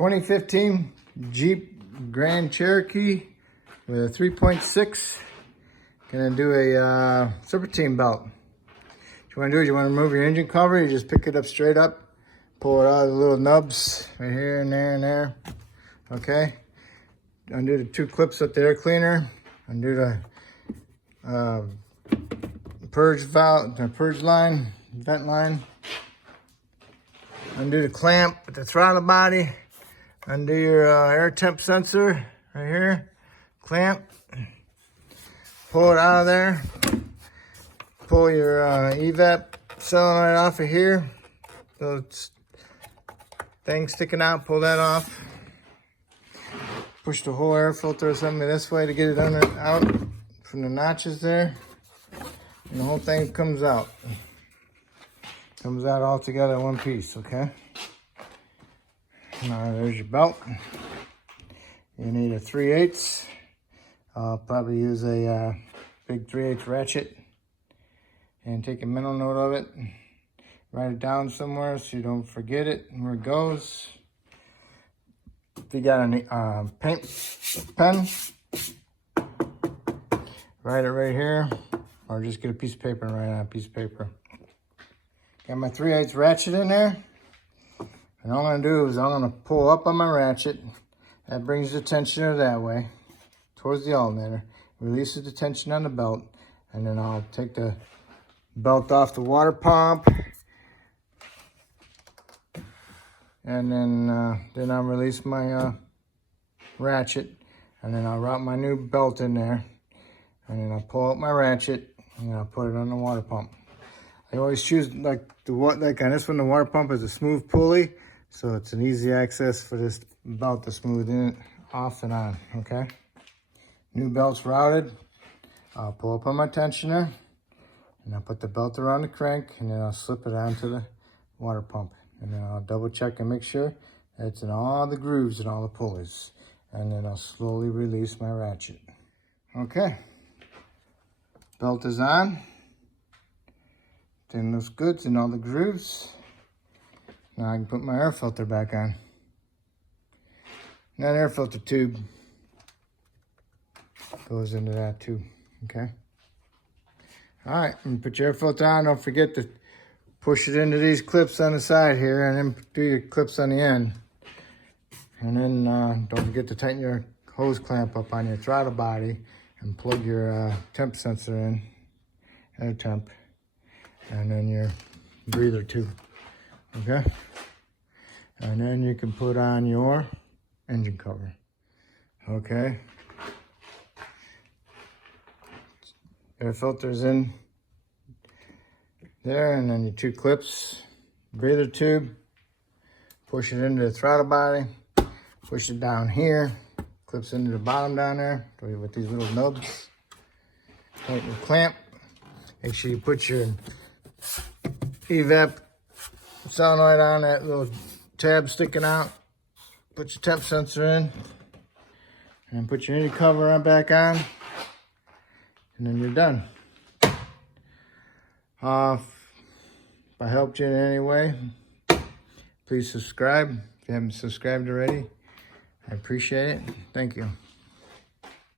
2015 Jeep Grand Cherokee with a 3.6. Gonna do a serpentine belt. What you wanna do is you wanna remove your engine cover. You just pick it up straight up, pull it out of the little nubs right here and there and there. Okay. Undo the two clips at the air cleaner. Undo the purge valve, the purge line, vent line. Undo the clamp with the throttle body. Undo your air temp sensor right here. Clamp. Pull it out of there. Pull your evap solenoid off of here. Those things sticking out, pull that off. Push the whole air filter or something this way to get it out from the notches there. And the whole thing comes out. Comes out all together in one piece, okay? Now there's your belt. You need a 3/8. I'll probably use a big 3/8 ratchet and take a mental note of it. Write it down somewhere so you don't forget it and where it goes. If you got any paint pen, write it right here, or just get a piece of paper and write it on a piece of paper. Got my 3/8 ratchet in there. And all I'm gonna do is I'm gonna pull up on my ratchet. That brings the tensioner that way, towards the alternator. Releases the tension on the belt. And then I'll take the belt off the water pump. And then I'll release my ratchet. And then I'll route my new belt in there. And then I'll pull out my ratchet and I'll put it on the water pump. I always choose like on this one, the water pump is a smooth pulley. So it's an easy access for this belt to smooth in, off and on, okay? New belt's routed. I'll pull up on my tensioner and I'll put the belt around the crank and then I'll slip it onto the water pump. And then I'll double check and make sure that it's in all the grooves and all the pulleys. And then I'll slowly release my ratchet. Okay. Belt is on. Then looks good, it's in all the grooves. Now I can put my air filter back on. And that air filter tube goes into that too, okay? All right, and put your air filter on. Don't forget to push it into these clips on the side here and then do your clips on the end. And then don't forget to tighten your hose clamp up on your throttle body and plug your temp sensor in, air temp, and then your breather too, okay? And then you can put on your engine cover, okay? Air filter's in there, and then your two clips, breather tube, push it into the throttle body, push it down here, clips into the bottom down there with these little nubs. Tighten your clamp. Make sure you put your evap solenoid on that little tab sticking out. Put your temp sensor in. And put your engine cover on back on. And then you're done. If I helped you in any way, please subscribe. If you haven't subscribed already, I appreciate it. Thank you.